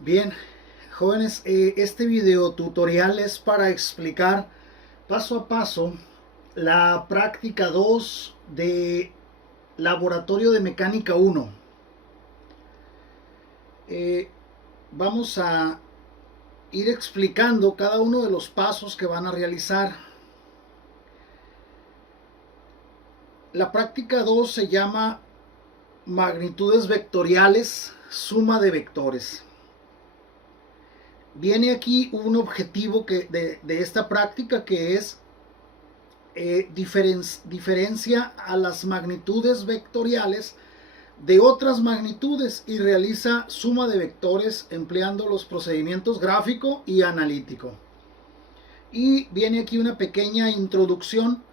Bien, jóvenes, este video tutorial es para explicar paso a paso la práctica 2 de Laboratorio de Mecánica 1. Vamos a ir explicando cada uno de los pasos que van a realizar. La práctica 2 se llama magnitudes vectoriales, suma de vectores. Viene aquí un objetivo de esta práctica, que es diferencia a las magnitudes vectoriales de otras magnitudes y realiza suma de vectores empleando los procedimientos gráfico y analítico. Y viene aquí una pequeña introducción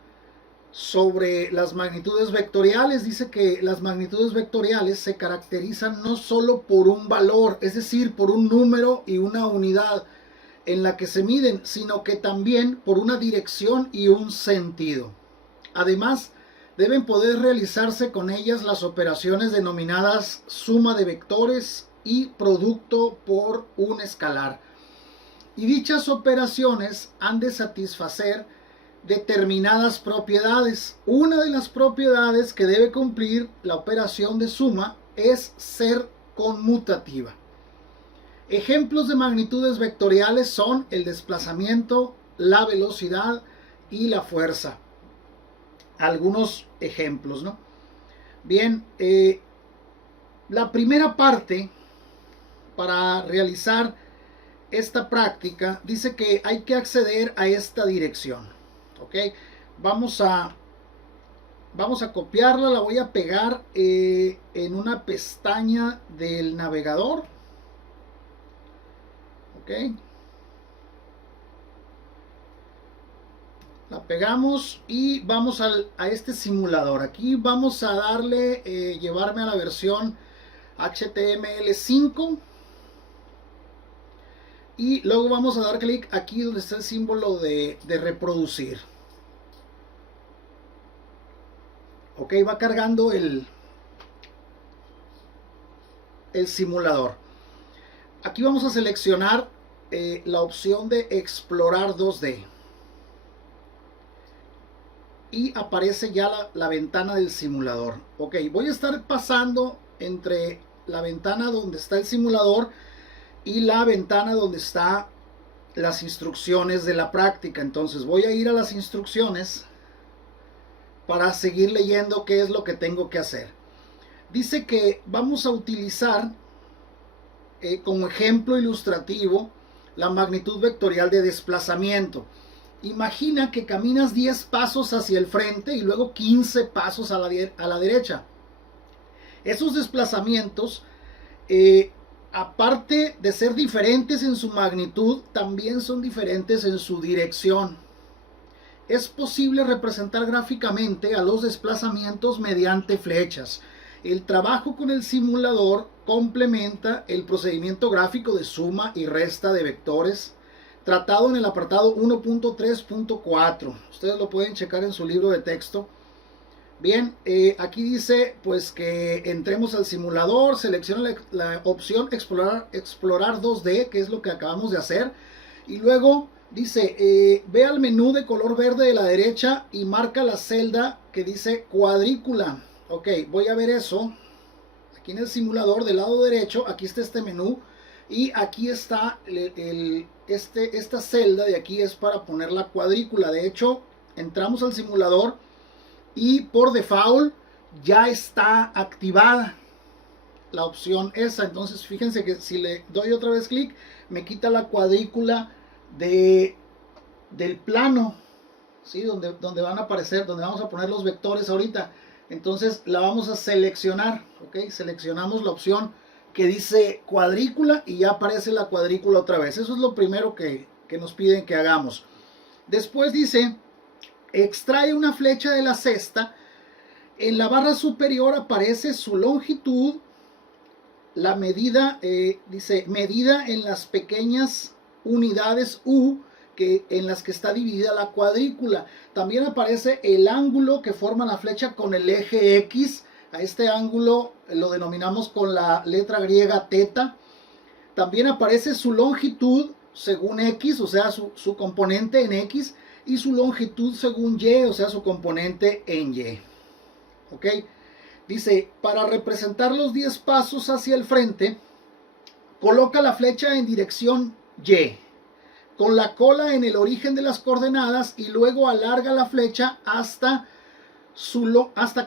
sobre las magnitudes vectoriales. Dice que las magnitudes vectoriales se caracterizan no solo por un valor, es decir, por un número y una unidad en la que se miden, sino que también por una dirección y un sentido. Además, deben poder realizarse con ellas las operaciones denominadas suma de vectores y producto por un escalar. Y dichas operaciones han de satisfacer determinadas propiedades. Una de las propiedades que debe cumplir la operación de suma es ser conmutativa. Ejemplos de magnitudes vectoriales son el desplazamiento, la velocidad y la fuerza. Algunos ejemplos, ¿no? Bien, la primera parte para realizar esta práctica dice que hay que acceder a esta dirección. Ok, vamos a copiarla, la voy a pegar en una pestaña del navegador. Ok, la pegamos y vamos a este simulador. Aquí vamos a darle, llevarme a la versión HTML5 y luego vamos a dar clic aquí donde está el símbolo de reproducir. Ok, va cargando el simulador. Aquí vamos a seleccionar la opción de explorar 2D y aparece ya la ventana del simulador. Ok, voy a estar pasando entre la ventana donde está el simulador y la ventana donde está las instrucciones de la práctica. Entonces voy a ir a las instrucciones para seguir leyendo qué es lo que tengo que hacer. Dice que vamos a utilizar como ejemplo ilustrativo la magnitud vectorial de desplazamiento. Imagina que caminas 10 pasos hacia el frente y luego 15 pasos a la derecha. Esos desplazamientos, aparte de ser diferentes en su magnitud, también son diferentes en su dirección. Es posible representar gráficamente a los desplazamientos mediante flechas. El trabajo con el simulador complementa el procedimiento gráfico de suma y resta de vectores tratado en el apartado 1.3.4. Ustedes lo pueden checar en su libro de texto. Bien, aquí dice pues que entremos al simulador, selecciona la opción explorar 2D, que es lo que acabamos de hacer, y luego dice, ve al menú de color verde de la derecha y marca la celda que dice cuadrícula. Ok, voy a ver eso. Aquí en el simulador del lado derecho, aquí está este menú y aquí está esta celda de aquí es para poner la cuadrícula. De hecho, entramos al simulador y por default ya está activada la opción esa. Entonces fíjense que si le doy otra vez clic, me quita la cuadrícula del plano, ¿sí? donde van a aparecer, donde vamos a poner los vectores ahorita. Entonces la vamos a seleccionar. Ok, seleccionamos la opción que dice cuadrícula y ya aparece la cuadrícula otra vez. Eso es lo primero que nos piden que hagamos. Después dice, extrae una flecha de la cesta. En la barra superior aparece su longitud, la medida, dice medida en las pequeñas unidades U en las que está dividida la cuadrícula. También aparece el ángulo que forma la flecha con el eje X. A este ángulo lo denominamos con la letra griega teta. También aparece su longitud según X, o sea, su componente en X, y su longitud según Y, o sea, su componente en Y. ¿Ok? Dice, para representar los 10 pasos hacia el frente, coloca la flecha en dirección Y, con la cola en el origen de las coordenadas, y luego alarga la flecha hasta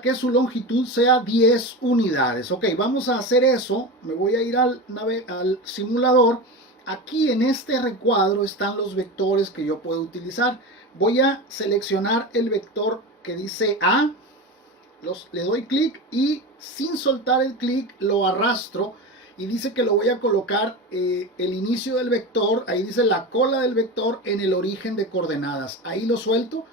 que su longitud sea 10 unidades. Ok, vamos a hacer eso. Me voy a ir al simulador. Aquí en este recuadro están los vectores que yo puedo utilizar. Voy a seleccionar el vector que dice A. Le doy clic y sin soltar el clic lo arrastro. Y dice que lo voy a colocar el inicio del vector. Ahí dice la cola del vector en el origen de coordenadas. Ahí lo suelto.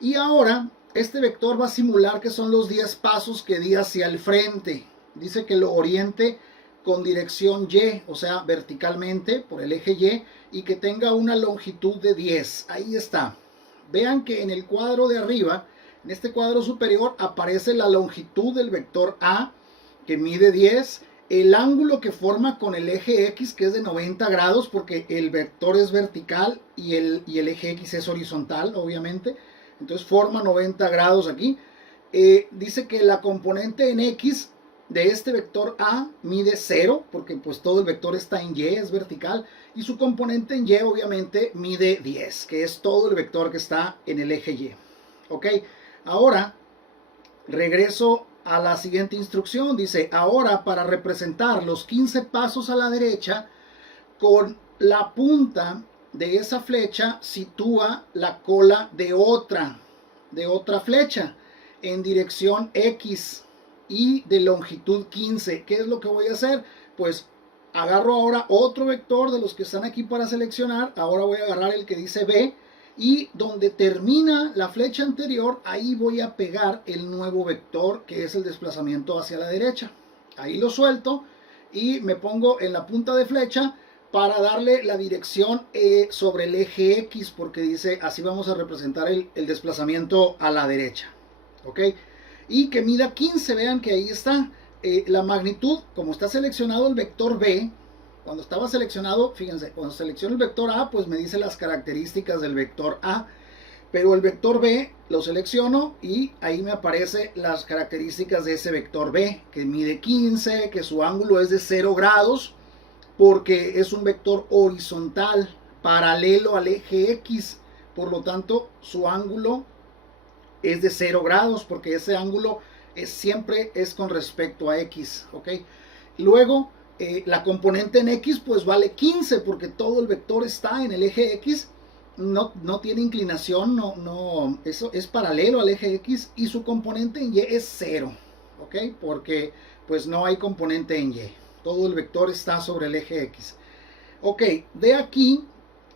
Y ahora este vector va a simular que son los 10 pasos que di hacia el frente. Dice que lo oriente con dirección Y, o sea, verticalmente por el eje Y, y que tenga una longitud de 10. Ahí está. Vean que en el cuadro de arriba, en este cuadro superior, aparece la longitud del vector A, que mide 10, el ángulo que forma con el eje X, que es de 90 grados, porque el vector es vertical y el eje X es horizontal, obviamente. Entonces forma 90 grados aquí. Dice que la componente en X de este vector A mide 0, porque pues todo el vector está en Y, es vertical. Y su componente en Y obviamente mide 10, que es todo el vector que está en el eje Y. Ok, ahora regreso a la siguiente instrucción. Dice, ahora para representar los 15 pasos a la derecha, con la punta de esa flecha sitúa la cola de otra flecha en dirección X y de longitud 15. ¿Qué es lo que voy a hacer? Pues agarro ahora otro vector de los que están aquí para seleccionar. Ahora voy a agarrar el que dice B, y donde termina la flecha anterior, ahí voy a pegar el nuevo vector, que es el desplazamiento hacia la derecha. Ahí lo suelto y me pongo en la punta de flecha para darle la dirección sobre el eje X, porque dice así vamos a representar el desplazamiento a la derecha. ¿Ok? Y que mida 15, vean que ahí está. La magnitud, como está seleccionado el vector B, cuando estaba seleccionado, fíjense, cuando selecciono el vector A, pues me dice las características del vector A, pero el vector B lo selecciono y ahí me aparecen las características de ese vector B, que mide 15, que su ángulo es de 0 grados, porque es un vector horizontal, paralelo al eje X, por lo tanto su ángulo es de 0 grados, porque ese ángulo siempre es con respecto a X, ¿ok? Luego, la componente en X pues vale 15, porque todo el vector está en el eje X, no tiene inclinación, eso es paralelo al eje X, y su componente en Y es 0, ¿ok? Porque pues no hay componente en Y, todo el vector está sobre el eje X. Ok, de aquí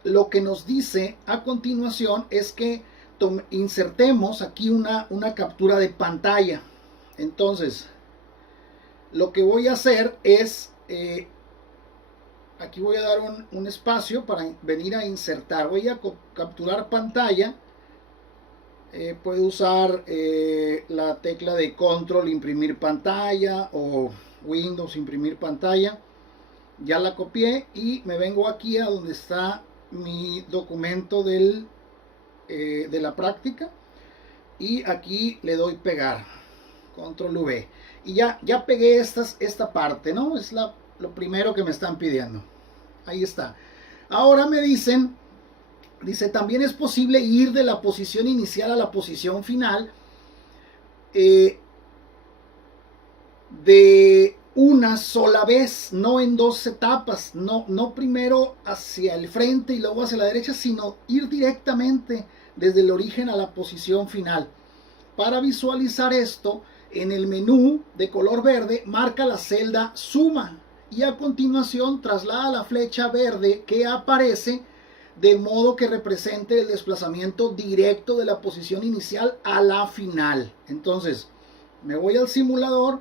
lo que nos dice a continuación es que insertemos aquí una captura de pantalla. Entonces, lo que voy a hacer es, aquí voy a dar un espacio para venir a insertar. Voy a capturar pantalla. Puedo usar la tecla de control, imprimir pantalla, o Windows, imprimir pantalla. Ya la copié y me vengo aquí a donde está mi documento de la práctica, y aquí le doy pegar, control V, y ya pegué esta parte, ¿no? Es lo primero que me están pidiendo. Ahí está. Ahora me dice, también es posible ir de la posición inicial a la posición final de una sola vez, no en dos etapas, no primero hacia el frente y luego hacia la derecha, sino ir directamente desde el origen a la posición final. Para visualizar esto, en el menú de color verde marca la celda suma, y a continuación traslada la flecha verde que aparece de modo que represente el desplazamiento directo de la posición inicial a la final. Entonces me voy al simulador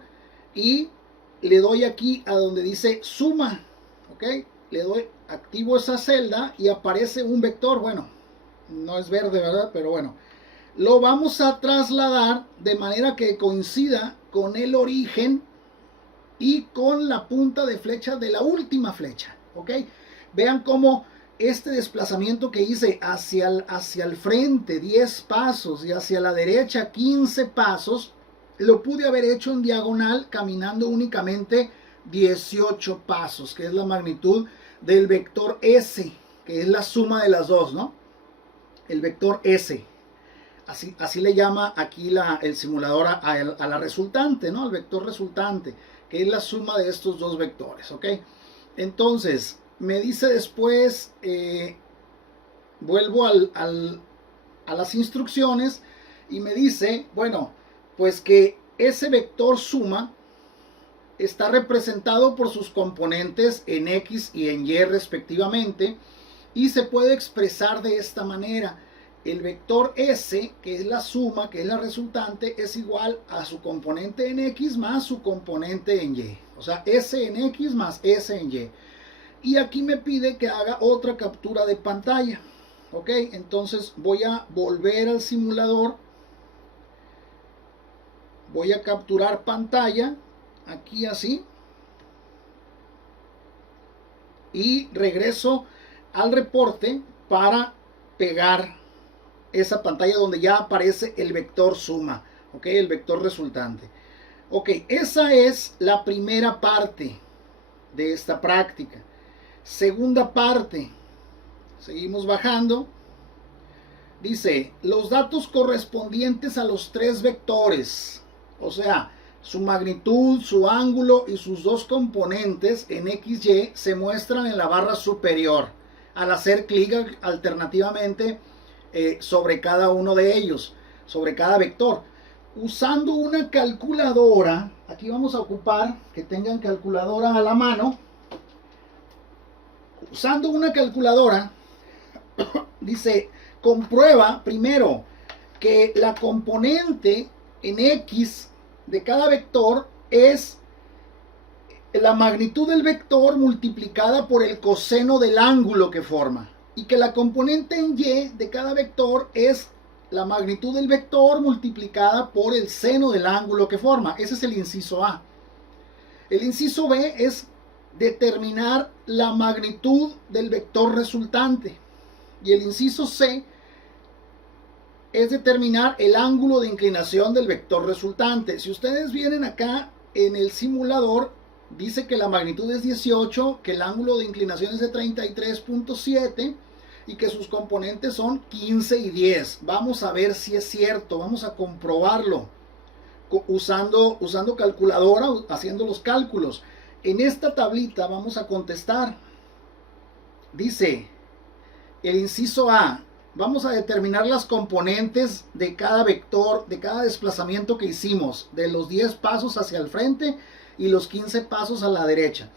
y le doy aquí a donde dice suma, ok, le doy, activo esa celda y aparece un vector. Bueno, no es verde, ¿verdad? Pero bueno, lo vamos a trasladar de manera que coincida con el origen y con la punta de flecha de la última flecha. ¿ok? Vean cómo este desplazamiento que hice hacia el frente 10 pasos y hacia la derecha 15 pasos, lo pude haber hecho en diagonal caminando únicamente 18 pasos, que es la magnitud del vector S, que es la suma de las dos, ¿no? El vector S. Así le llama aquí el simulador a la resultante, ¿no? Al vector resultante, que es la suma de estos dos vectores, ¿ok? Entonces, me dice después, vuelvo a las instrucciones y me dice, bueno, pues que ese vector suma está representado por sus componentes en X y en Y respectivamente y se puede expresar de esta manera. El vector S, que es la suma, que es la resultante, es igual a su componente en X más su componente en Y. O sea, S en X más S en Y. Y aquí me pide que haga otra captura de pantalla. Ok, entonces voy a volver al simulador. Voy a capturar pantalla. Aquí así. Y regreso al reporte para pegar esa pantalla donde ya aparece el vector suma. Ok, el vector resultante. Ok, esa es la primera parte de esta práctica. Segunda parte, seguimos bajando. Dice, los datos correspondientes a los tres vectores, o sea, su magnitud, su ángulo y sus dos componentes en XY se muestran en la barra superior al hacer clic alternativamente sobre cada uno de ellos, sobre cada vector. Usando una calculadora, aquí vamos a ocupar que tengan calculadora a la mano. Usando una calculadora, dice, comprueba primero que la componente en X de cada vector es la magnitud del vector multiplicada por el coseno del ángulo que forma. Y que la componente en Y de cada vector es la magnitud del vector multiplicada por el seno del ángulo que forma. Ese es el inciso A. El inciso B es determinar la magnitud del vector resultante. Y el inciso C es determinar el ángulo de inclinación del vector resultante. Si ustedes vienen acá en el simulador, dice que la magnitud es 18, que el ángulo de inclinación es de 33.7 y que sus componentes son 15 y 10. Vamos a ver si es cierto, vamos a comprobarlo usando calculadora, haciendo los cálculos. En esta tablita vamos a contestar. Dice el inciso A, vamos a determinar las componentes de cada vector, de cada desplazamiento que hicimos, de los 10 pasos hacia el frente y los 15 pasos a la derecha.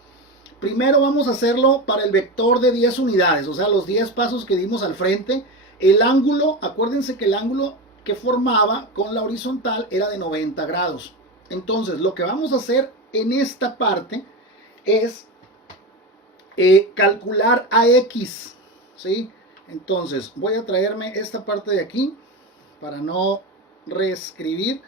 Primero vamos a hacerlo para el vector de 10 unidades, o sea, los 10 pasos que dimos al frente. El ángulo, acuérdense que el ángulo que formaba con la horizontal era de 90 grados. Entonces, lo que vamos a hacer en esta parte es calcular AX, ¿sí? Entonces, voy a traerme esta parte de aquí para no reescribir.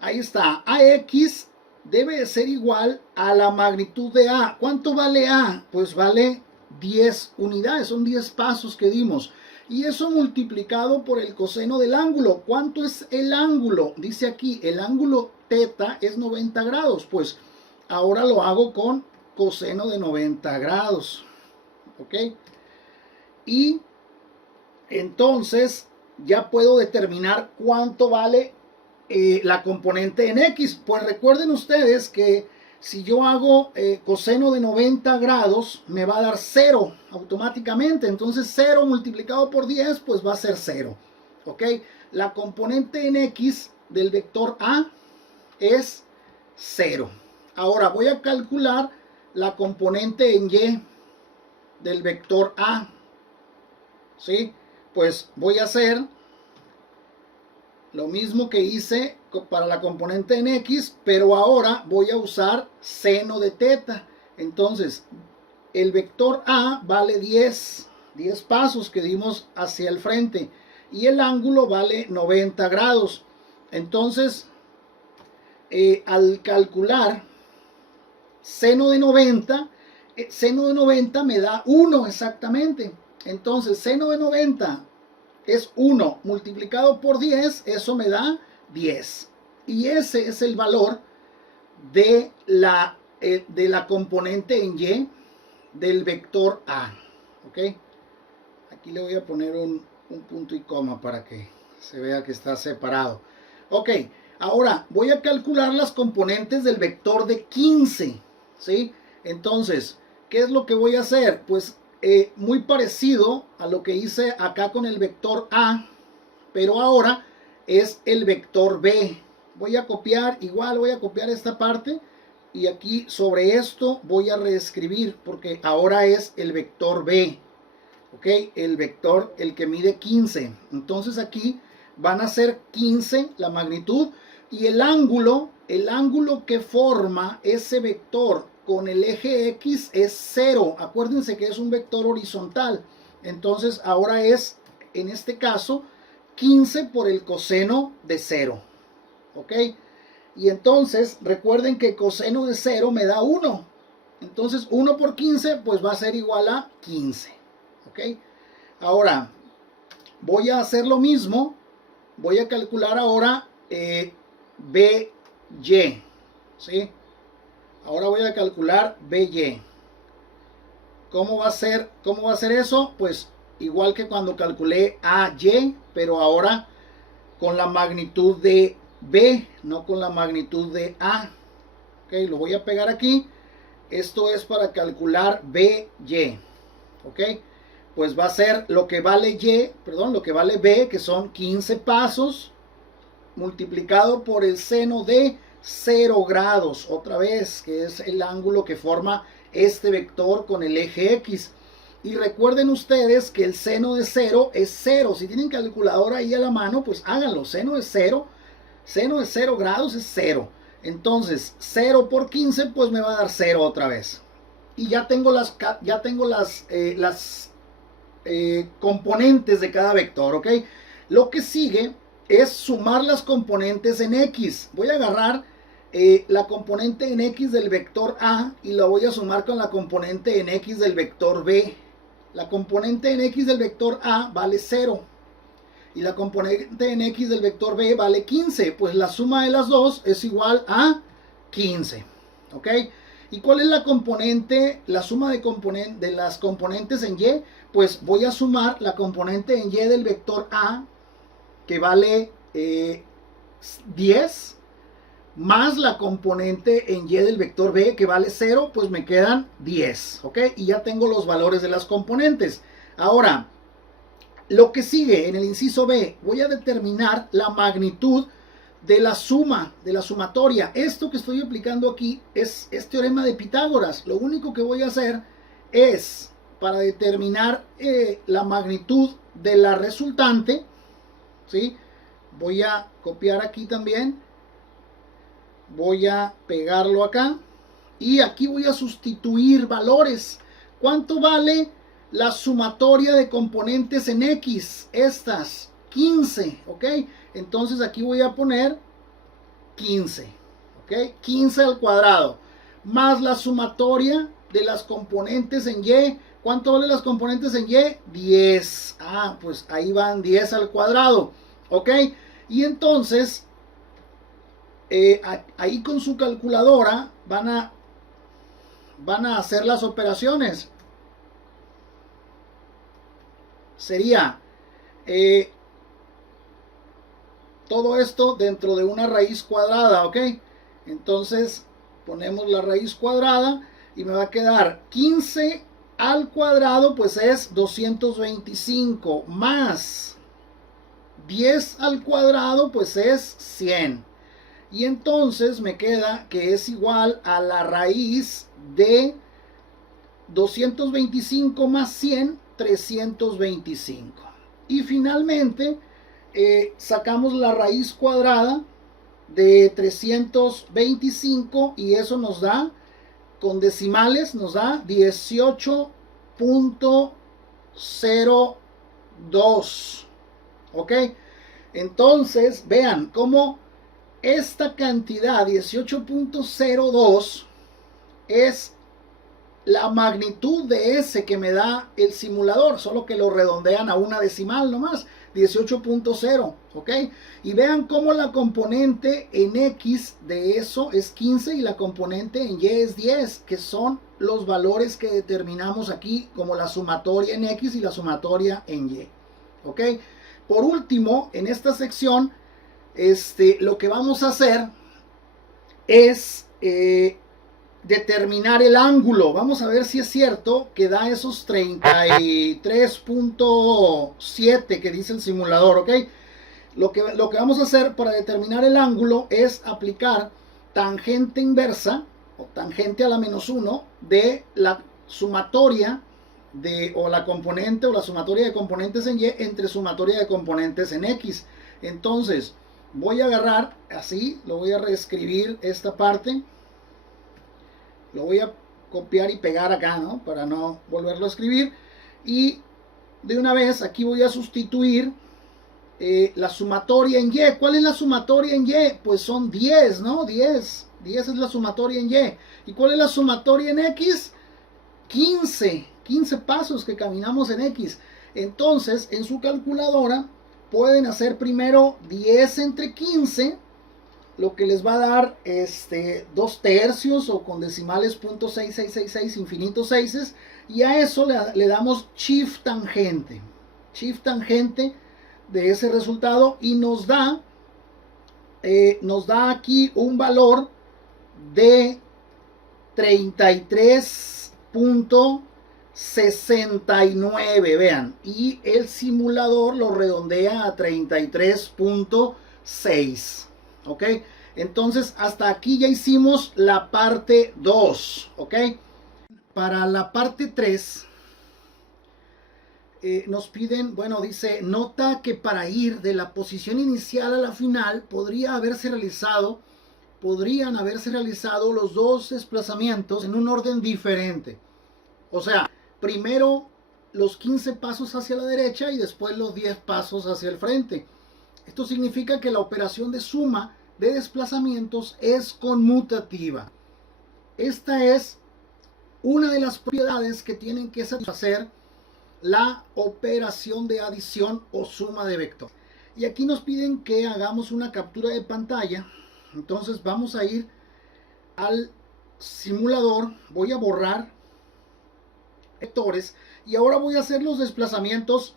Ahí está, AX debe de ser igual a la magnitud de A. ¿Cuánto vale A? Pues vale 10 unidades, son 10 pasos que dimos. Y eso multiplicado por el coseno del ángulo. ¿Cuánto es el ángulo? Dice aquí, el ángulo teta es 90 grados. Pues ahora lo hago con coseno de 90 grados. ¿Ok? Y entonces ya puedo determinar cuánto vale la componente en X. Pues recuerden ustedes que si yo hago coseno de 90 grados, me va a dar 0 automáticamente. Entonces 0 multiplicado por 10, pues va a ser 0. ¿Ok? La componente en X del vector A es 0. Ahora voy a calcular la componente en Y del vector A. ¿Sí? Pues voy a hacer lo mismo que hice para la componente en X, pero ahora voy a usar seno de teta. Entonces, el vector A vale 10 pasos que dimos hacia el frente y el ángulo vale 90 grados. Entonces, al calcular seno de 90, seno de 90 me da 1 exactamente. Entonces, seno de 90 es 1 multiplicado por 10, eso me da 10. Y ese es el valor de la componente en Y del vector A. ¿Ok? Aquí le voy a poner un punto y coma para que se vea que está separado. Ok, ahora voy a calcular las componentes del vector de 15. ¿Sí? Entonces, ¿qué es lo que voy a hacer? Pues muy parecido a lo que hice acá con el vector A, pero ahora es el vector B. Voy a copiar, igual voy a copiar esta parte y aquí sobre esto voy a reescribir porque ahora es el vector B. Ok, el vector, el que mide 15. Entonces aquí van a ser 15 la magnitud y el ángulo que forma ese vector con el eje X es 0. Acuérdense que es un vector horizontal. Entonces ahora es, en este caso, 15 por el coseno de 0. ¿Ok? Y entonces recuerden que coseno de 0 me da 1. Entonces 1 por 15 pues va a ser igual a 15. ¿Ok? Ahora voy a hacer lo mismo. Voy a calcular ahora BY. ¿Sí? Ahora voy a calcular BY. ¿Cómo va a ser eso? Pues igual que cuando calculé AY, pero ahora con la magnitud de B, no con la magnitud de A. Ok, lo voy a pegar aquí. Esto es para calcular BY. Ok, pues va a ser lo que vale lo que vale B, que son 15 pasos, multiplicado por el seno de 0 grados, otra vez, que es el ángulo que forma este vector con el eje X. Y recuerden ustedes que el seno de 0 es 0. Si tienen calculadora ahí a la mano, pues háganlo. Seno de 0 grados es 0. Entonces, 0 por 15, pues me va a dar 0 otra vez. Y ya tengo las componentes de cada vector, ¿ok? Lo que sigue es sumar las componentes en X. Voy a agarrar la componente en X del vector A y la voy a sumar con la componente en X del vector B. La componente en X del vector A vale 0 y la componente en X del vector B vale 15. Pues la suma de las dos es igual a 15. ¿Ok? ¿Y cuál es la componente, la suma de las componentes en Y? Pues voy a sumar la componente en Y del vector A, que vale 10, más la componente en Y del vector B, que vale 0, pues me quedan 10. ¿Ok? Y ya tengo los valores de las componentes. Ahora, lo que sigue en el inciso B, voy a determinar la magnitud de la suma, de la sumatoria. Esto que estoy aplicando aquí es teorema de Pitágoras. Lo único que voy a hacer es, para determinar la magnitud de la resultante, ¿sí? Voy a copiar aquí también, voy a pegarlo acá y aquí voy a sustituir valores. ¿Cuánto vale la sumatoria de componentes en X? Estas 15, ¿ok? Entonces aquí voy a poner 15, ¿ok? 15 al cuadrado, más la sumatoria de las componentes en Y. ¿Cuánto vale las componentes en Y? 10. Ah, pues ahí van 10 al cuadrado, ¿ok? Y entonces, ahí con su calculadora van a hacer las operaciones. Sería todo esto dentro de una raíz cuadrada, ¿ok? Entonces ponemos la raíz cuadrada y me va a quedar 15 al cuadrado, pues es 225, más 10 al cuadrado, pues es 100. Y entonces me queda que es igual a la raíz de 225 más 100, 325. Y finalmente sacamos la raíz cuadrada de 325 y eso nos da, con decimales, nos da 18.02. ¿Ok? Entonces, vean cómo esta cantidad, 18.02, es la magnitud de ese que me da el simulador, solo que lo redondean a una decimal nomás, 18.0, ¿ok? Y vean cómo la componente en X de eso es 15 y la componente en Y es 10, que son los valores que determinamos aquí como la sumatoria en X y la sumatoria en Y, ¿ok? Por último, en esta sección, lo que vamos a hacer es determinar el ángulo. Vamos a ver si es cierto que da esos 33.7 que dice el simulador, ¿ok? Lo que vamos a hacer para determinar el ángulo es aplicar tangente inversa o tangente a la menos 1 de la sumatoria o la componente o la sumatoria de componentes en Y entre sumatoria de componentes en X. Entonces voy a agarrar así, lo voy a reescribir esta parte. Lo voy a copiar y pegar acá, ¿no? Para no volverlo a escribir. Y de una vez aquí voy a sustituir la sumatoria en Y. ¿Cuál es la sumatoria en Y? Pues son 10, ¿no? 10 es la sumatoria en Y. ¿Y cuál es la sumatoria en X? 15 pasos que caminamos en X. Entonces, en su calculadora pueden hacer primero 10 entre 15, lo que les va a dar 2 tercios o con decimales .6666 infinitos seises, y a eso le damos shift tangente de ese resultado, y nos da aquí un valor de 33.69, vean, y el simulador lo redondea a 33.6. ¿Ok? Entonces, hasta aquí ya hicimos la parte 2. ¿Ok? Para la parte 3, nos piden, bueno, dice, nota que para ir de la posición inicial a la final podrían haberse realizado los dos desplazamientos en un orden diferente. O sea, primero los 15 pasos hacia la derecha y después los 10 pasos hacia el frente. Esto significa que la operación de suma de desplazamientos es conmutativa. Esta es una de las propiedades que tienen que satisfacer la operación de adición o suma de vector. Y aquí nos piden que hagamos una captura de pantalla. Entonces vamos a ir al simulador. Voy a borrar vectores y ahora voy a hacer los desplazamientos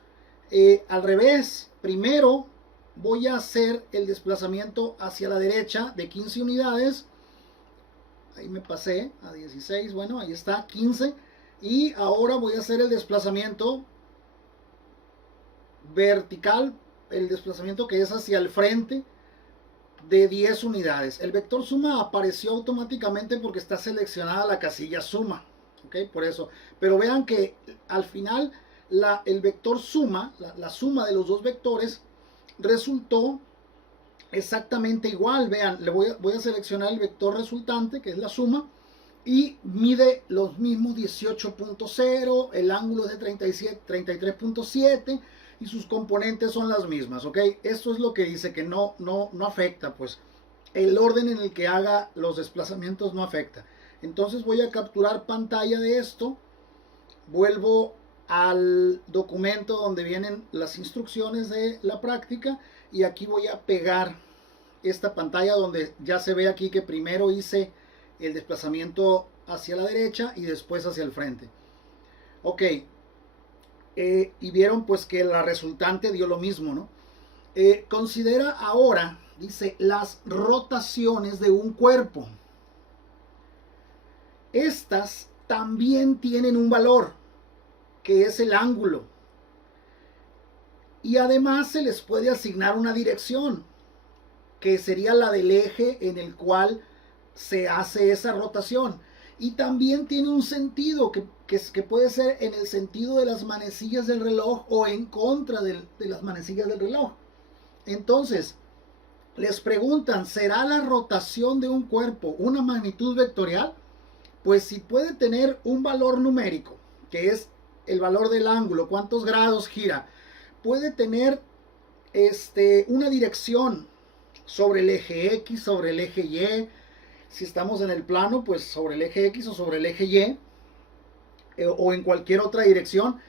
al revés. Primero voy a hacer el desplazamiento hacia la derecha de 15 unidades. Ahí me pasé a 16, bueno, ahí está, 15. Y ahora voy a hacer el desplazamiento vertical, el desplazamiento que es hacia el frente, de 10 unidades. El vector suma apareció automáticamente porque está seleccionada la casilla suma, ¿ok? Por eso. Pero vean que al final el vector suma, la suma de los dos vectores, resultó exactamente igual. Vean, voy a seleccionar el vector resultante, que es la suma, y mide los mismos 18.0, el ángulo es de 33.7 y sus componentes son las mismas, ¿ok? Esto es lo que dice que no afecta, pues el orden en el que haga los desplazamientos no afecta. Entonces voy a capturar pantalla de esto, vuelvo al documento donde vienen las instrucciones de la práctica y aquí voy a pegar esta pantalla donde ya se ve aquí que primero hice el desplazamiento hacia la derecha y después hacia el frente. Ok, y vieron pues que la resultante dio lo mismo, ¿no? Considera ahora, dice, las rotaciones de un cuerpo. Estas también tienen un valor, que es el ángulo. Y además se les puede asignar una dirección, que sería la del eje en el cual se hace esa rotación. Y también tiene un sentido que puede ser en el sentido de las manecillas del reloj o en contra de las manecillas del reloj. Entonces, les preguntan, ¿será la rotación de un cuerpo una magnitud vectorial? Pues si puede tener un valor numérico, que es el valor del ángulo, cuántos grados gira, puede tener una dirección sobre el eje X, sobre el eje Y. Si estamos en el plano, pues sobre el eje X o sobre el eje Y. o en cualquier otra dirección.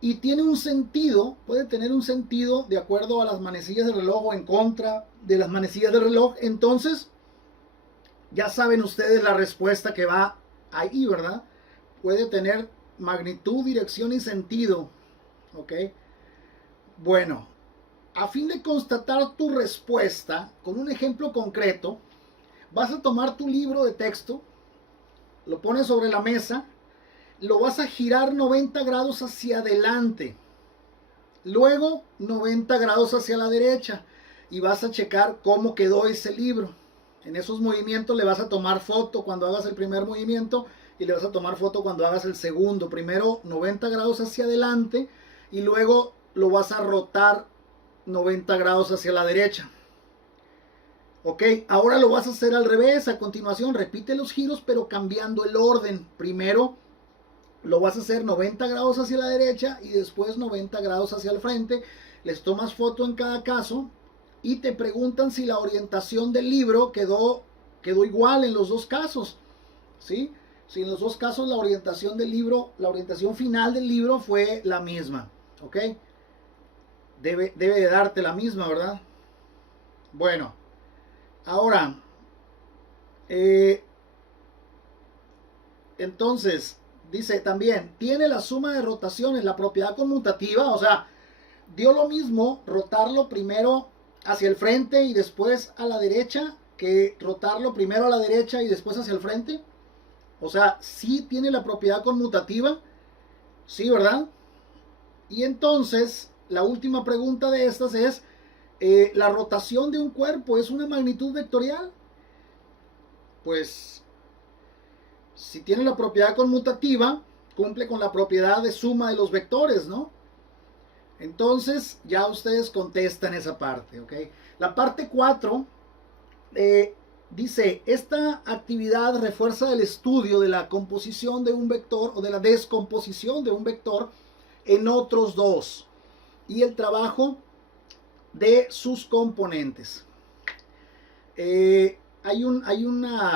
Y tiene un sentido, puede tener un sentido de acuerdo a las manecillas del reloj o en contra de las manecillas del reloj. Entonces, ya saben ustedes la respuesta que va ahí, ¿verdad? Puede tener magnitud, dirección y sentido. ¿Ok? Bueno, a fin de constatar tu respuesta con un ejemplo concreto, vas a tomar tu libro de texto, lo pones sobre la mesa, lo vas a girar 90 grados hacia adelante, luego 90 grados hacia la derecha y vas a checar cómo quedó ese libro. En esos movimientos le vas a tomar foto cuando hagas el primer movimiento y le vas a tomar foto cuando hagas el segundo. Primero 90 grados hacia adelante y luego lo vas a rotar 90 grados hacia la derecha. Ok, ahora lo vas a hacer al revés. A continuación repite los giros pero cambiando el orden. Primero lo vas a hacer 90 grados hacia la derecha y después 90 grados hacia el frente. Les tomas foto en cada caso y te preguntan si la orientación del libro quedó igual en los dos casos. ¿Sí? Si en los dos casos la orientación del libro, la orientación final del libro fue la misma. ¿Ok? Debe de darte la misma, ¿verdad? Bueno, ahora, entonces, dice también, tiene la suma de rotaciones, la propiedad conmutativa, o sea, dio lo mismo rotarlo primero hacia el frente y después a la derecha que rotarlo primero a la derecha y después hacia el frente. O sea, sí tiene la propiedad conmutativa, sí, ¿verdad? Y entonces, la última pregunta de estas es, ¿la rotación de un cuerpo es una magnitud vectorial? Pues, si tiene la propiedad conmutativa, cumple con la propiedad de suma de los vectores, ¿no? Entonces, ya ustedes contestan esa parte, ¿ok? La parte 4 dice, esta actividad refuerza el estudio de la composición de un vector o de la descomposición de un vector en otros dos y el trabajo de sus componentes. Hay unos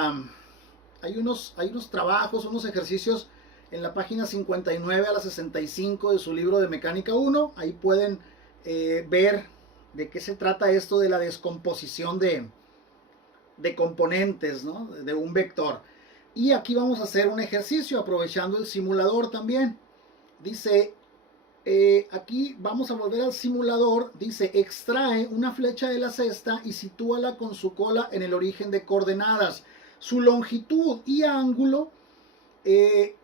trabajos, unos ejercicios en la página 59 a la 65 de su libro de Mecánica 1. Ahí pueden ver de qué se trata esto de la descomposición de componentes, ¿no? De un vector. Y aquí vamos a hacer un ejercicio aprovechando el simulador también. Dice, aquí vamos a volver al simulador. Dice, extrae una flecha de la cesta y sitúala con su cola en el origen de coordenadas. Su longitud y ángulo que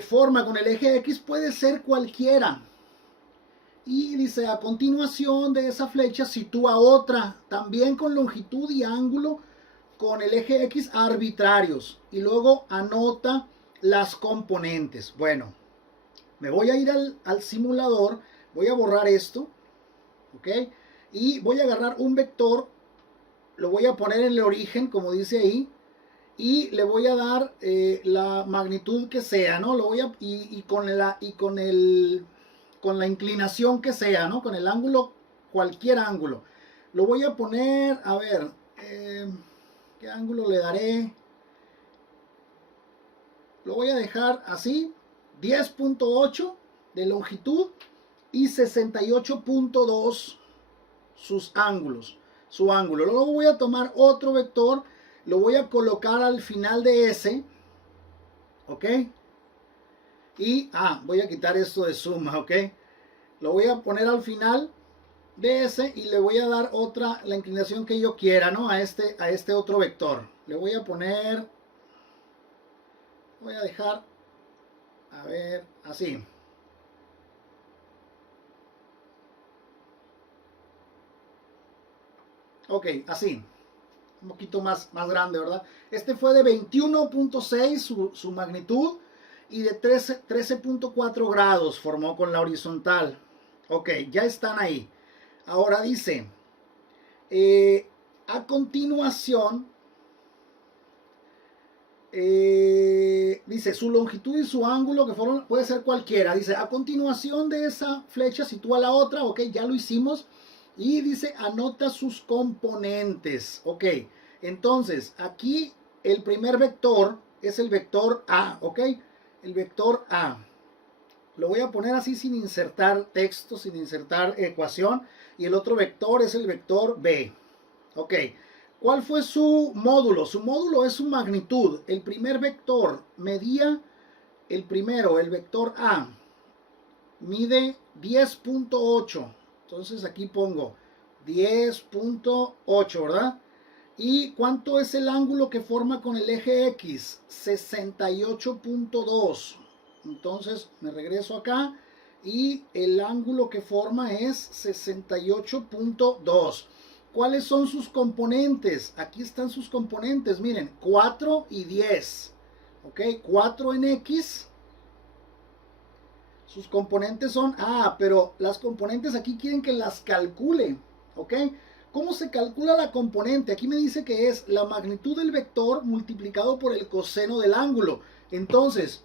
forma con el eje X puede ser cualquiera. Y dice, a continuación de esa flecha sitúa otra, también con longitud y ángulo con el eje X arbitrarios. Y luego anota las componentes. Bueno, me voy a ir al simulador, voy a borrar esto, ¿ok? Y voy a agarrar un vector, lo voy a poner en el origen, como dice ahí, y le voy a dar la magnitud que sea, ¿no? Lo voy a, con la inclinación que sea, ¿no? Con el ángulo, cualquier ángulo. Lo voy a poner, a ver, ¿qué ángulo le daré? Lo voy a dejar así, 10.8 de longitud y 68.2 sus ángulos, su ángulo. Luego voy a tomar otro vector, lo voy a colocar al final de ese, ¿ok? Y, voy a quitar esto de suma, ¿ok? Lo voy a poner al final de ese y le voy a dar la inclinación que yo quiera, ¿no? A este otro vector. Le voy a poner, voy a dejar, a ver, así. Ok, así. Un poquito más grande, ¿verdad? Este fue de 21.6 su magnitud y de 13.4 grados formó con la horizontal. Ok, ya están ahí. Ahora dice, a continuación, dice, su longitud y su ángulo que fueron, puede ser cualquiera. Dice, a continuación de esa flecha sitúa la otra. Ok, ya lo hicimos. Y dice, anota sus componentes. Ok, entonces aquí el primer vector es el vector A. Ok, el vector A. Lo voy a poner así sin insertar texto, sin insertar ecuación. Y el otro vector es el vector B. Ok. ¿Cuál fue su módulo? Su módulo es su magnitud. El primer vector medía, el primero, el vector A, mide 10.8. Entonces aquí pongo 10.8, ¿verdad? ¿Y cuánto es el ángulo que forma con el eje X? 68.2. Entonces me regreso acá y el ángulo que forma es 68.2. ¿Cuáles son sus componentes? Aquí están sus componentes, miren, 4 y 10. ¿Ok? 4 en X. Sus componentes son, pero las componentes aquí quieren que las calcule. ¿Ok? ¿Cómo se calcula la componente? Aquí me dice que es la magnitud del vector multiplicado por el coseno del ángulo. Entonces,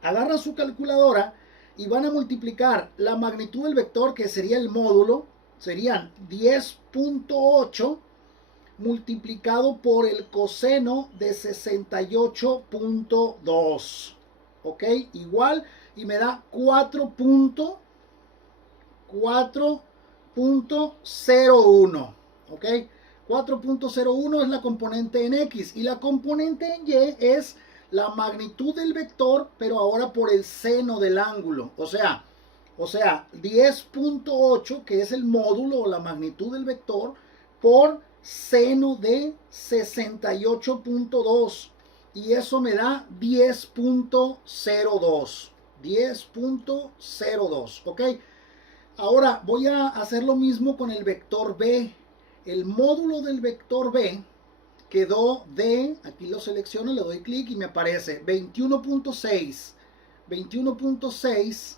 agarran su calculadora y van a multiplicar la magnitud del vector, que sería el módulo, serían 10.8 multiplicado por el coseno de 68.2. ¿Ok? Igual, y me da 4.01. ¿Ok? 4.01 es la componente en X y la componente en Y es la magnitud del vector, pero ahora por el seno del ángulo. O sea 10.8, que es el módulo o la magnitud del vector, por seno de 68.2. Y eso me da 10.02. 10.02. ¿Ok? Ahora voy a hacer lo mismo con el vector B. El módulo del vector B quedó de, aquí lo selecciono, le doy clic y me aparece 21.6. 21.6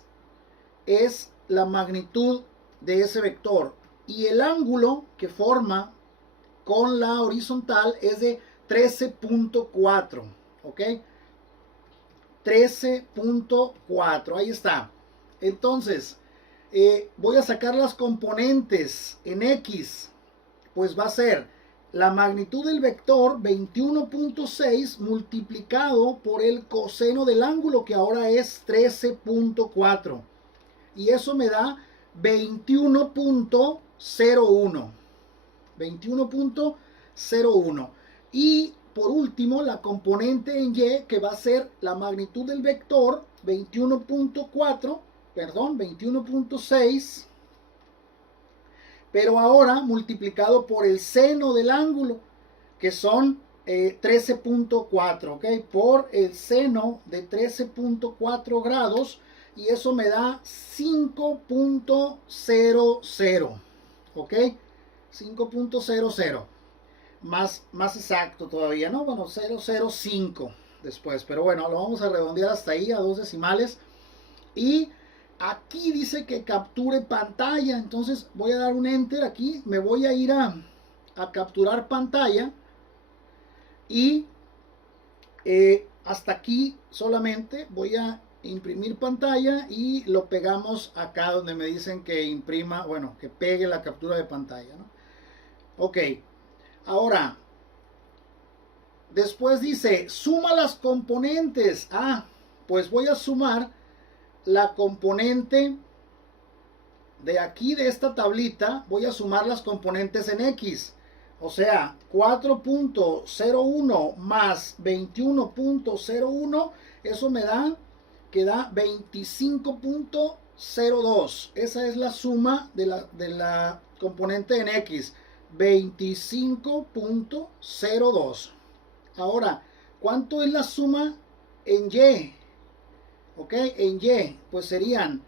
es la magnitud de ese vector. Y el ángulo que forma con la horizontal es de 13.4. ¿Ok? 13.4. Ahí está. Entonces, voy a sacar las componentes en X. Pues va a ser la magnitud del vector 21.6 multiplicado por el coseno del ángulo, que ahora es 13.4. Y eso me da 21.01. 21.01. Y por último, la componente en Y, que va a ser la magnitud del vector 21.6, pero ahora multiplicado por el seno del ángulo, que son 13.4, ¿ok? Por el seno de 13.4 grados, y eso me da 5.00, ¿ok? 5.00. Más exacto todavía, ¿no? Bueno, 0.05 después, pero bueno, lo vamos a redondear hasta ahí, a 2 decimales. Y aquí dice que capture pantalla, entonces voy a dar un enter aquí, me voy a ir a capturar pantalla y hasta aquí solamente voy a imprimir pantalla y lo pegamos acá donde me dicen que imprima, bueno, que pegue la captura de pantalla, ¿no? Ok, ahora después dice suma las componentes. Pues voy a sumar la componente de aquí, de esta tablita, voy a sumar las componentes en X. O sea, 4.01 más 21.01, eso me da, que da 25.02. Esa es la suma de la componente en X, 25.02. Ahora, ¿cuánto es la suma en Y? Ok, en Y, pues serían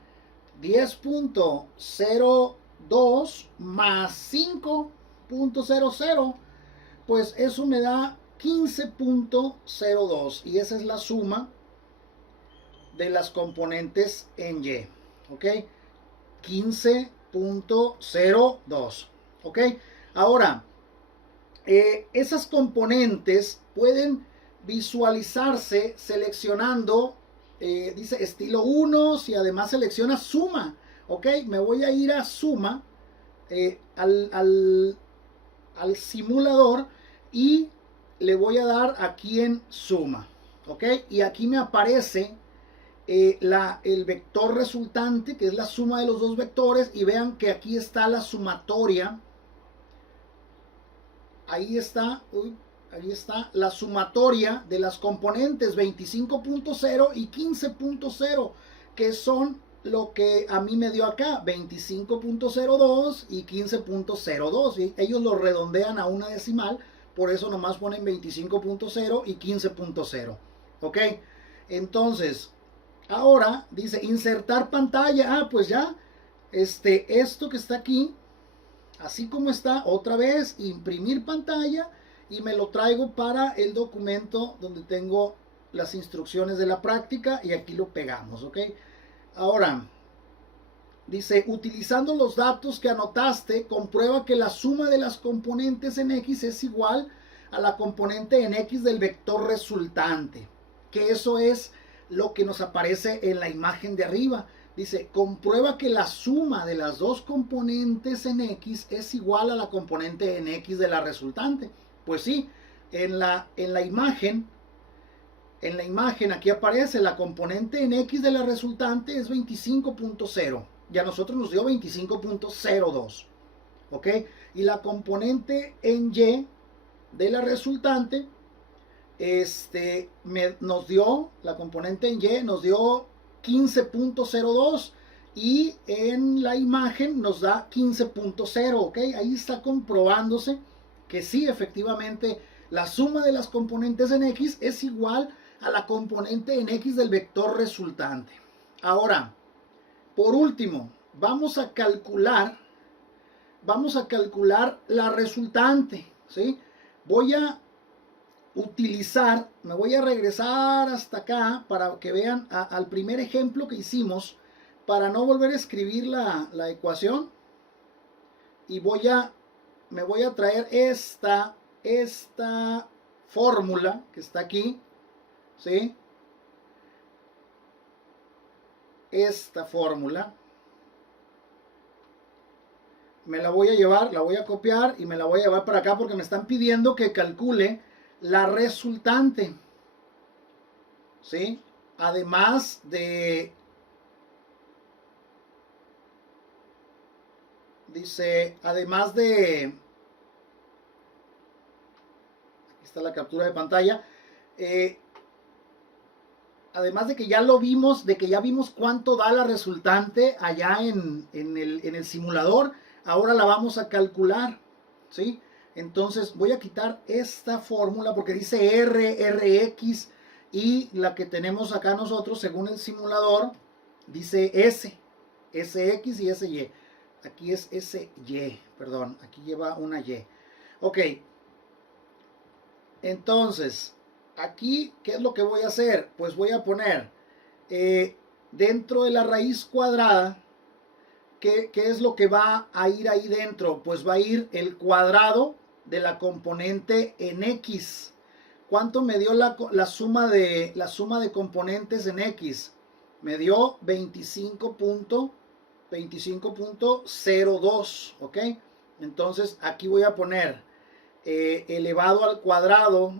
10.02 más 5.00, pues eso me da 15.02, y esa es la suma de las componentes en Y. Ok, 15.02. Ok, ahora esas componentes pueden visualizarse seleccionando, dice estilo 1, si además selecciona suma. Ok, me voy a ir a suma, al simulador, y le voy a dar aquí en suma. ¿ok? Y aquí me aparece el vector resultante, que es la suma de los dos vectores, y vean que aquí está la sumatoria. Ahí está la sumatoria de las componentes 25.0 y 15.0, que son lo que a mí me dio acá, 25.02 y 15.02. Y ellos lo redondean a una decimal, por eso nomás ponen 25.0 y 15.0. ¿Ok? Entonces, ahora dice insertar pantalla. Ah, pues ya, esto que está aquí, así como está, otra vez imprimir pantalla, y me lo traigo para el documento donde tengo las instrucciones de la práctica, y aquí lo pegamos, ¿ok? Ahora, dice, utilizando los datos que anotaste, comprueba que la suma de las componentes en X es igual a la componente en X del vector resultante, que eso es lo que nos aparece en la imagen de arriba. Dice, comprueba que la suma de las dos componentes en X es igual a la componente en X de la resultante. Pues sí, en la imagen aquí aparece la componente en X de la resultante es 25.0. Y a nosotros nos dio 25.02. ¿Ok? Y la componente en Y de la resultante, nos dio, la componente en Y nos dio 15.02, y en la imagen nos da 15.0, ¿ok? Ahí está comprobándose que sí, efectivamente, la suma de las componentes en X es igual a la componente en X del vector resultante. Ahora, por último, vamos a calcular la resultante, ¿sí? Voy a utilizar, me voy a regresar hasta acá para que vean al primer ejemplo que hicimos, para no volver a escribir la ecuación, y me voy a traer esta fórmula que está aquí, ¿sí? Esta fórmula me la voy a llevar, la voy a copiar y me la voy a llevar para acá, porque me están pidiendo que calcule la resultante, ¿sí? Además de, dice, además de, aquí está la captura de pantalla, además de que ya lo vimos, de que ya vimos cuánto da la resultante allá en el simulador, ahora la vamos a calcular, ¿sí? Entonces voy a quitar esta fórmula porque dice Rx, y la que tenemos acá nosotros según el simulador dice Sx y Sy. Aquí es Sy, perdón, aquí lleva una Y. Ok, entonces, aquí, ¿qué es lo que voy a hacer? Pues voy a poner dentro de la raíz cuadrada, ¿qué es lo que va a ir ahí dentro? Pues va a ir el cuadrado de la componente en X. ¿Cuánto me dio la suma de componentes en X? Me dio 25.02, ¿ok? Entonces aquí voy a poner elevado al cuadrado,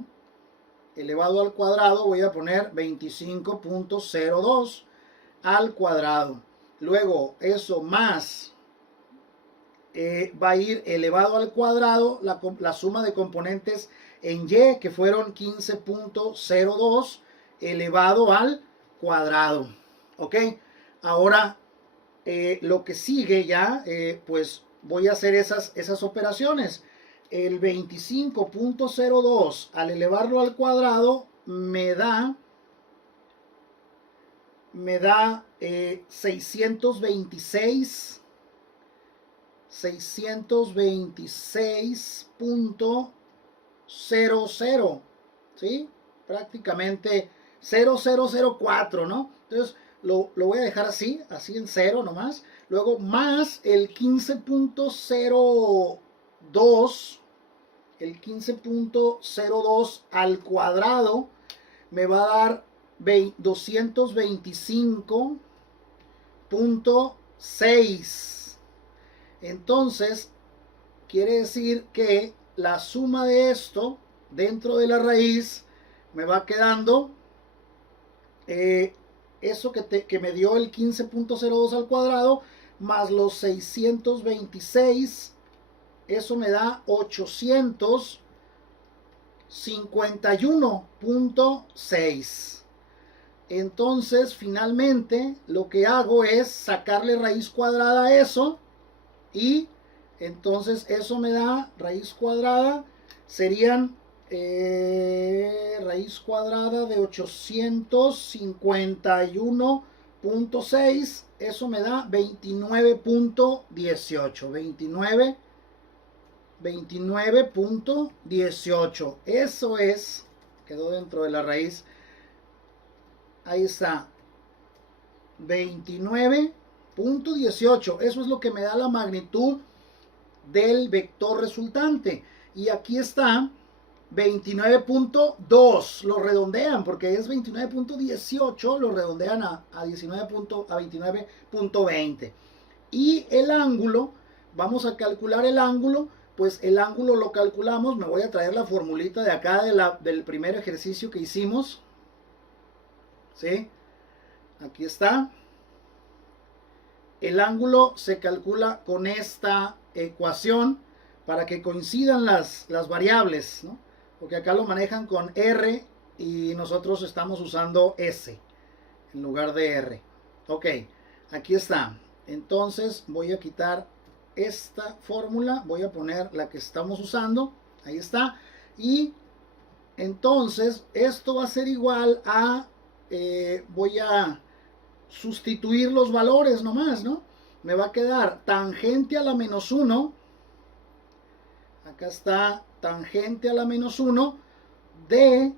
voy a poner 25.02 al cuadrado. Luego eso más va a ir elevado al cuadrado la suma de componentes en Y, que fueron 15.02 elevado al cuadrado. ¿Ok? Ahora lo que sigue ya, pues voy a hacer esas operaciones. El 25.02 al elevarlo al cuadrado me da 626.00, ¿sí? Prácticamente 0004, ¿no? Entonces lo voy a dejar así en cero nomás. Luego más el 15.02 al cuadrado me va a dar 225.6. Entonces quiere decir que la suma de esto dentro de la raíz me va quedando eso que me dio el 15.02 al cuadrado, más los 626, eso me da 851.6. Entonces, finalmente, lo que hago es sacarle raíz cuadrada a eso. Y entonces eso me da raíz cuadrada. Serían raíz cuadrada de 851.6. Eso me da 29.18. 29.18. Eso es, quedó dentro de la raíz. Ahí está, 29.18. Eso es lo que me da la magnitud del vector resultante. Y aquí está 29.2. Lo redondean porque es 29.18. Lo redondean a 29.20. Y el ángulo, vamos a calcular el ángulo. Pues el ángulo lo calculamos. Me voy a traer la formulita de acá del primer ejercicio que hicimos. ¿Sí? Aquí está. El ángulo se calcula con esta ecuación para que coincidan las variables, ¿no? Porque acá lo manejan con R y nosotros estamos usando S en lugar de R. Ok, aquí está. Entonces voy a quitar esta fórmula, voy a poner la que estamos usando. Ahí está. Y entonces esto va a ser igual a... voy a sustituir los valores nomás, ¿no? Me va a quedar tangente a la menos 1. Acá está tangente a la menos 1 de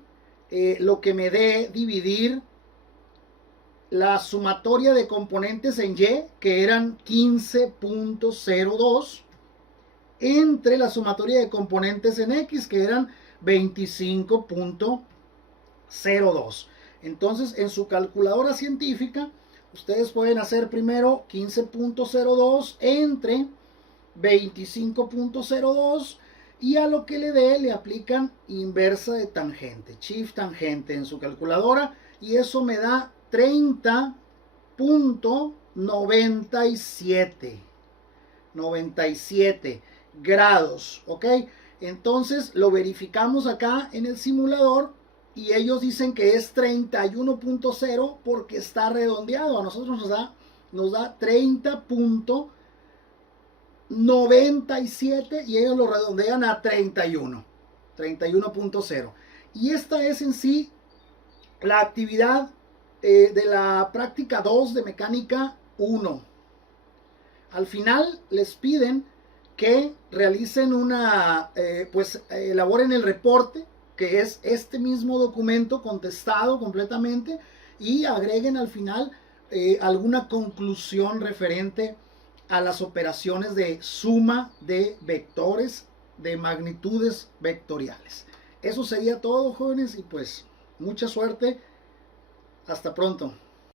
lo que me dé dividir la sumatoria de componentes en Y, que eran 15.02, entre la sumatoria de componentes en X, que eran 25.02. Entonces, en su calculadora científica, ustedes pueden hacer primero 15.02 entre 25.02 y a lo que le dé le aplican inversa de tangente, shift tangente en su calculadora, y eso me da 30.97 grados, ¿ok? Entonces lo verificamos acá en el simulador y ellos dicen que es 31.0 porque está redondeado. A nosotros nos da 30.97 y ellos lo redondean a 31.0. Y esta es en sí la actividad de la práctica 2 de mecánica 1. Al final les piden que realicen elaboren el reporte, que es este mismo documento contestado completamente, y agreguen al final alguna conclusión referente a las operaciones de suma de vectores de magnitudes vectoriales. Eso sería todo, jóvenes, y pues mucha suerte. Hasta pronto.